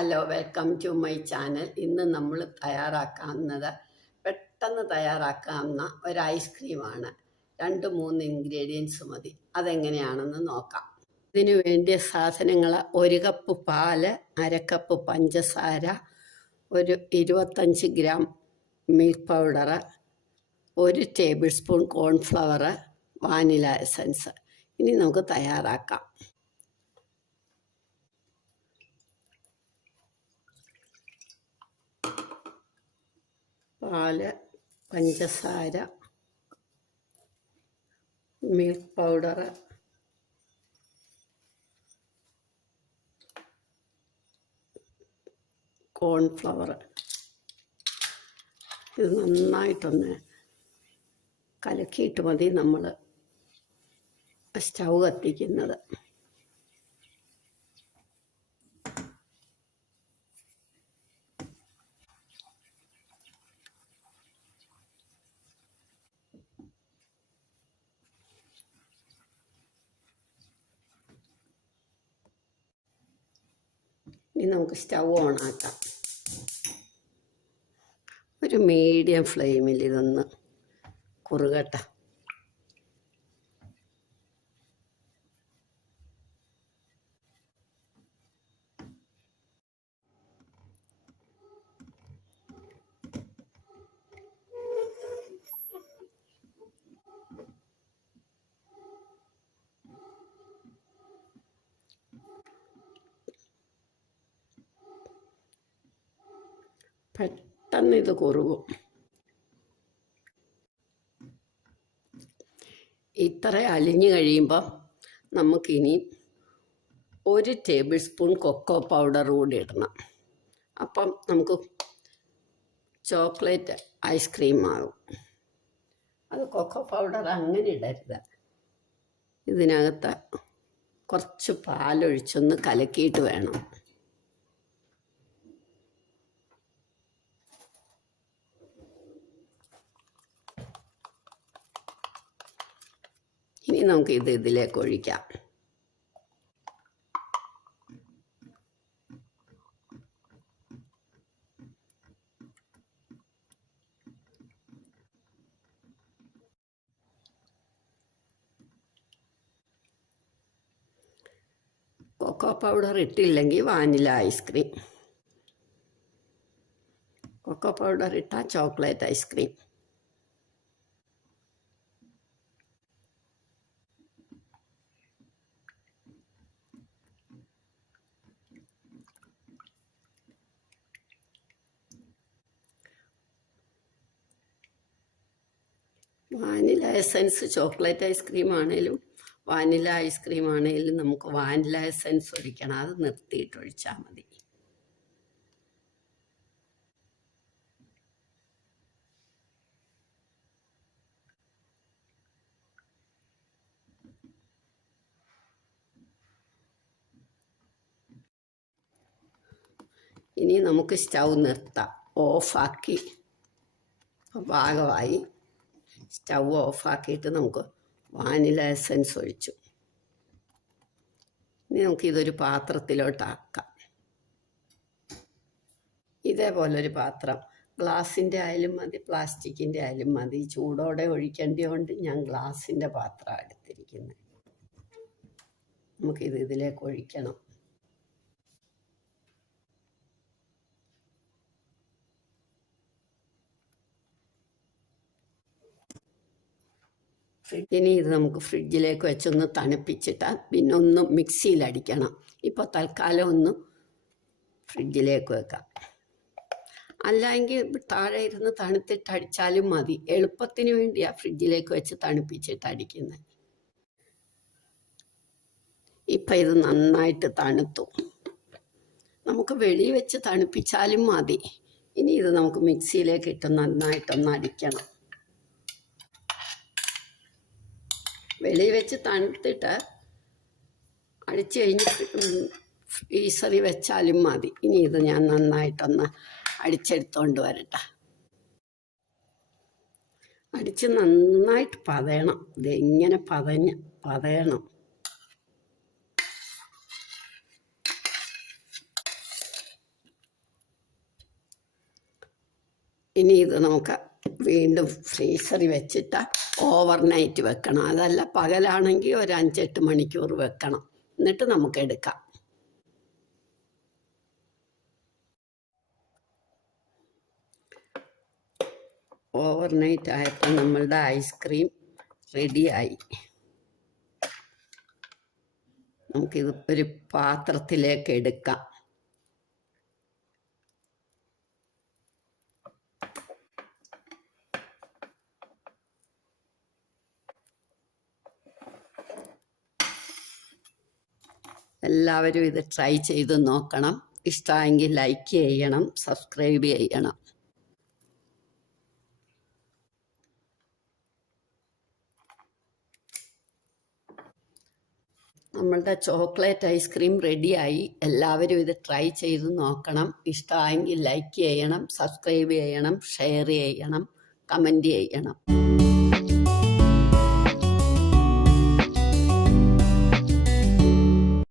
Hello, welcome to my channel. ഇന്ന് നമ്മൾ പെട്ടെന്ന് തയ്യാറാക്കാവുന്ന ഒരു ഐസ്ക്രീമാണ്. 2-3 ഇൻഗ്രീഡിയൻസ് മതി. അതെങ്ങനെയാണെന്ന് നോക്കാം. ഇതിനു വേണ്ടിയ സാധനങ്ങൾ: 1 കപ്പ് പാല്, 1/2 കപ്പ് പഞ്ചസാര, ഒരു 25 gram milk powder, 1 table spoon cornflour, vanilla essence. ഇനി നമുക്ക് തയ്യാറാക്കാം. പാല്, പഞ്ചസാര, മിൽക്ക് പൗഡർ, കോൺഫ്ലവർ. ഇത് നന്നായിട്ടൊന്ന് കലക്കിയിട്ട് മതി നമ്മൾ സ്റ്റൗ കത്തിക്കുന്നത്. ഇനി നമുക്ക് സ്റ്റൗ ഓണാക്കാം. ഒരു മീഡിയം ഫ്ലെയിമിൽ ഇതൊന്ന് കുറുകട്ടെ. പെട്ടെന്ന് ഇത് കുറുകും. ഇത്ര അലിഞ്ഞു കഴിയുമ്പോൾ നമുക്കിനി 1 ടേബിൾ സ്പൂൺ കൊക്കോ പൗഡർ കൂടി ഇടണം. അപ്പം നമുക്ക് ചോക്ലേറ്റ് ഐസ്ക്രീം ആകും. അത് കൊക്കോ പൗഡർ അങ്ങനെ ഇടരുത്. ഇതിനകത്ത് കുറച്ച് പാലൊഴിച്ചൊന്ന് കലക്കിയിട്ട് വേണം. ഇനി നമുക്ക് ഇതിലേക്ക് ഒഴിക്കാം. കൊക്കോ പൗഡർ ഇട്ടില്ലെങ്കിൽ വാനില ഐസ്ക്രീം, കൊക്കോ പൗഡർ ഇട്ടാൽ chocolate ice cream. Vanilla essence chocolate ice cream ആണെങ്കിലും വാനില ഐസ്ക്രീം ആണെങ്കിലും നമുക്ക് വാനില എസൻസ് ഒഴിക്കണം. അത് നിർത്തിയിട്ട് ഒഴിച്ചാൽ മതി. ഇനി നമുക്ക് സ്റ്റൗ നിർത്താം. ഓഫാക്കി പാകമായി. സ്റ്റൗ ഓഫാക്കിയിട്ട് നമുക്ക് വാനില എസൻസ് ഒഴിച്ചു. ഇനി നമുക്കിതൊരു പാത്രത്തിലോട്ടാക്കാം. ഇതേപോലൊരു പാത്രം, ഗ്ലാസിൻ്റെ ആയാലും മതി, പ്ലാസ്റ്റിക്കിൻ്റെ ആയാലും മതി. ചൂടോടെ ഒഴിക്കേണ്ടതുകൊണ്ട് ഞാൻ ഗ്ലാസിൻ്റെ പാത്രമാണ് എടുത്തിരിക്കുന്നത്. ഇതിലേക്ക് ഒഴിക്കണം. ഇനി ഇത് നമുക്ക് ഫ്രിഡ്ജിലേക്ക് വെച്ചൊന്ന് തണുപ്പിച്ചിട്ട് പിന്നെ ഒന്ന് മിക്സിയിലടിക്കണം. ഇപ്പോൾ തൽക്കാലം ഒന്ന് ഫ്രിഡ്ജിലേക്ക് വെക്കാം. അല്ലെങ്കിൽ താഴെ ഇരുന്ന് തണുത്തിട്ട് അടിച്ചാലും മതി. എളുപ്പത്തിന് വേണ്ടിയാണ് ഫ്രിഡ്ജിലേക്ക് വെച്ച് തണുപ്പിച്ചിട്ട് അടിക്കുന്നത്. ഇപ്പം ഇത് നന്നായിട്ട് തണുത്തു. നമുക്ക് വെളിയിൽ വെച്ച് തണുപ്പിച്ചാലും മതി. ഇനി ഇത് നമുക്ക് മിക്സിയിലേക്ക് ഇട്ട് നന്നായിട്ടൊന്ന് അടിക്കണം. വെളിയിൽ വെച്ച് തണുത്തിട്ട് അടിച്ചു കഴിഞ്ഞ് ഫ്രീസറിൽ വെച്ചാലും മതി. ഇനി ഇത് ഞാൻ നന്നായിട്ടൊന്ന് അടിച്ചെടുത്തോണ്ട് വരട്ടെ. അടിച്ച് നന്നായിട്ട് പതയണം. ഇതിങ്ങനെ പതയണം. ഇനി ഇത് നമുക്ക് വീണ്ടും ഫ്രീസറിൽ വെച്ചിട്ട് ഓവർനൈറ്റ് വെക്കണം. അതല്ല പകലാണെങ്കിൽ ഒരു 5-8 മണിക്കൂർ വെക്കണം. എന്നിട്ട് നമുക്ക് എടുക്കാം. ഓവർനൈറ്റ് ആയപ്പോൾ നമ്മളുടെ ഐസ്ക്രീം റെഡിയായി. നമുക്കിത് ഒരു പാത്രത്തിലേക്ക് എടുക്കാം. എല്ലാവരും ഇത് ട്രൈ ചെയ്ത് നോക്കണം. ഇഷ്ടമെങ്കിൽ ലൈക്ക് ചെയ്യണം, സബ്സ്ക്രൈബ് ചെയ്യണം. നമ്മളുടെ ചോക്ലേറ്റ് ഐസ്ക്രീം റെഡിയായി. എല്ലാവരും ഇത് ട്രൈ ചെയ്ത് നോക്കണം. ഇഷ്ടമെങ്കിൽ ലൈക്ക് ചെയ്യണം, സബ്സ്ക്രൈബ് ചെയ്യണം, ഷെയർ ചെയ്യണം, കമൻറ്റ് ചെയ്യണം.